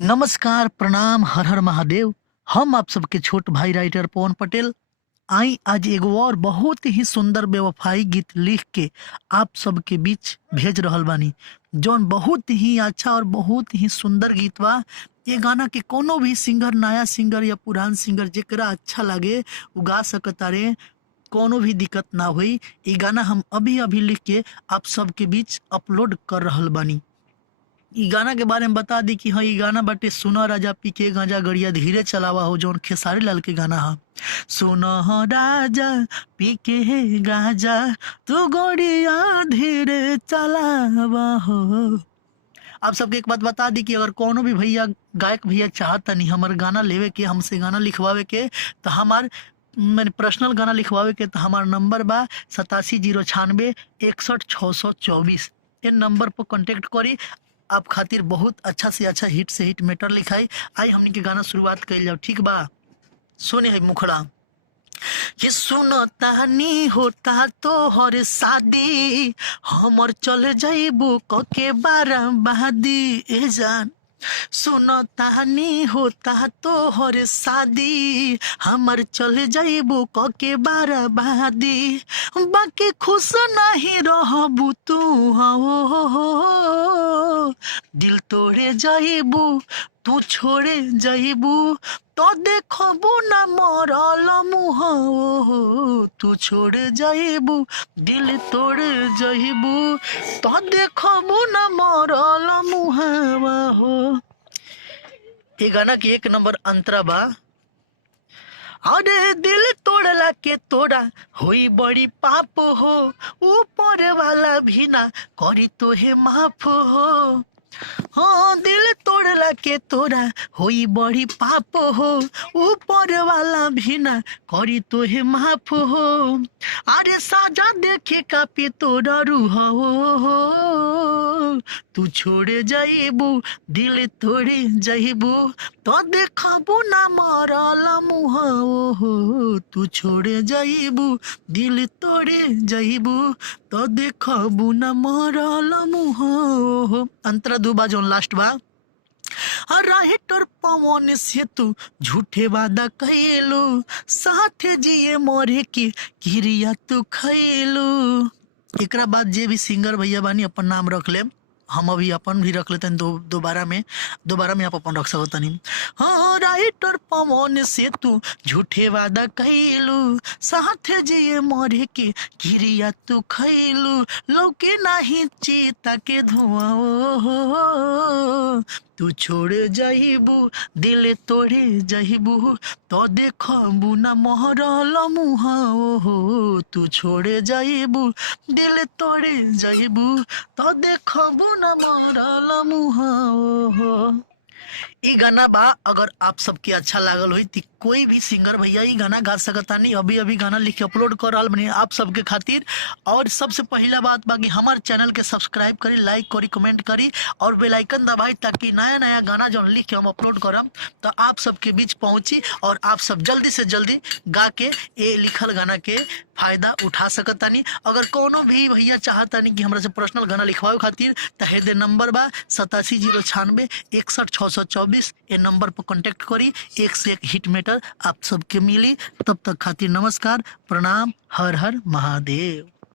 नमस्कार, प्रणाम, हर हर महादेव। हम आप सबके छोट भाई राइटर पवन पटेल आई आज एगो और बहुत ही सुंदर बेवफाई गीत लिख के आप सबके बीच भेज रहल बानी, जौन बहुत ही अच्छा और बहुत ही सुंदर गीत बा। ये गाना के कोनो भी सिंगर, नया सिंगर या पुरान सिंगर जेकरा अच्छा लगे उ गा सकता रे, कोनो भी दिक्कत ना हुई। ये गाना हम अभी अभी लिख के आप सबके बीच अपलोड कर रहल बानी। इ गाना के बारे में बता दी कि हाँ, इ गाना बाटे सुनो राजा पी के गांजा गड़िया धीरे चलावा हो, जौन खेसारी लाल के गाना हा। सुनो राजा पी के गांजा तू गड़िया धीरे चलावा हो। आप सबके एक बात बता दी कि अगर कोनो भी भैया, गायक भैया चाहता नहीं हमार गाना लेवे के, हमसे गाना लिखवावे के, तो हमार मैंने पर्सनल गाना लिखवावे के, तो हमार नंबर बा 870661 ये नंबर पर कांटेक्ट करी। आप खातिर बहुत अच्छा से अच्छा हिट से हिट मैटर लिखाई। आई हमनी के गाना शुरुआत कर जाओ, ठीक बा। सुने है मुखड़ा। ये सुनो तानी होता तो हर शादी, हमर चल जाइबू कके बाराबादी ए जान। सुनो तानी होता तो हर शादी, हमर चल जाइबू कके बाराबादी, बाकी खुश नहीं रहबू तू हो, दिल तोड़े जाइबू तू छोड़े जाइबू, तो देखबू ना मरल मुह, तू छोड़े जाइबू दिल तोड़े जाइबू, तो देखबू ना मरल मुहावा हो। ये गाना की एक नंबर अंतरा बा। अरे दिल तोड़ला के तोड़ा होई बड़ी पाप हो, ऊपर वाला भी ना करी तो हे माफ हो। हाँ, दिल तोड़ला के तोड़ा होई बड़ी पाप हो, ऊपर वाला भी ना करी तो हे माफ हो। अरे साजा देखे कापे तोड़ा रूह हो, तू छोड़े जाइबू दिल तोड़े जाइबू, तो देखबू ना मरल मुह हो, तू छोड़े जाइबू दिल तोड़े जाइबू, तो देखबू ना मरल मुह हो। अंतरा दुबा जोन लास्ट बा। राइटर पवन से तू झूठे वादा कैलू, साथे जिए मरे के क्रिया तू खैलू। एकरा बाद जे भी सिंगर भैया बानी अपन नाम रख ले, हम अभी अपन भी रख लेते हैं। दोबारा में आप अपन रख सकता नहीं। हाँ, राइटर पवन से तू झूठे वादा कैलू, साथ जिए मरे के क्रिया तू खैलू, लौके नहीं चीता के धुआं हो, तू छोड़े जाइबू दिल तोड़े जाइबू, तो देखबू ना महरल मुह हो, तू छोड़े जाइबू दिल तोड़े जाइबू, तो देखबू ना महरल मुह हो। ई गाना बा, अगर आप सबके अच्छा लागल हुई तो कोई भी सिंगर भैया ई गाना गा सकता नहीं। अभी अभी गाना लिख के अपलोड कर रहा बनी आप सबके खातिर। और सबसे पहला बात बा कि हमारे चैनल के सब्सक्राइब करी, लाइक करी, कमेंट करी और बेल आइकन दबाई, ताकि नया नया गाना जो लिख के हम अपलोड करम तो आप सबके बीच पहुंची और आप सब जल्दी से जल्दी गा के ये लिखल गाना के फायदा उठा सकता नहीं। अगर कोनो भी भैया चाहता नहीं कि हमरा से पर्सनल गाना लिखवाओ खातिर, तो हेदे नंबर बा 870661 ये नंबर पर कांटेक्ट करी। एक से एक हिट मैटर आप सबके मिली। तब तक खातिर नमस्कार, प्रणाम, हर हर महादेव।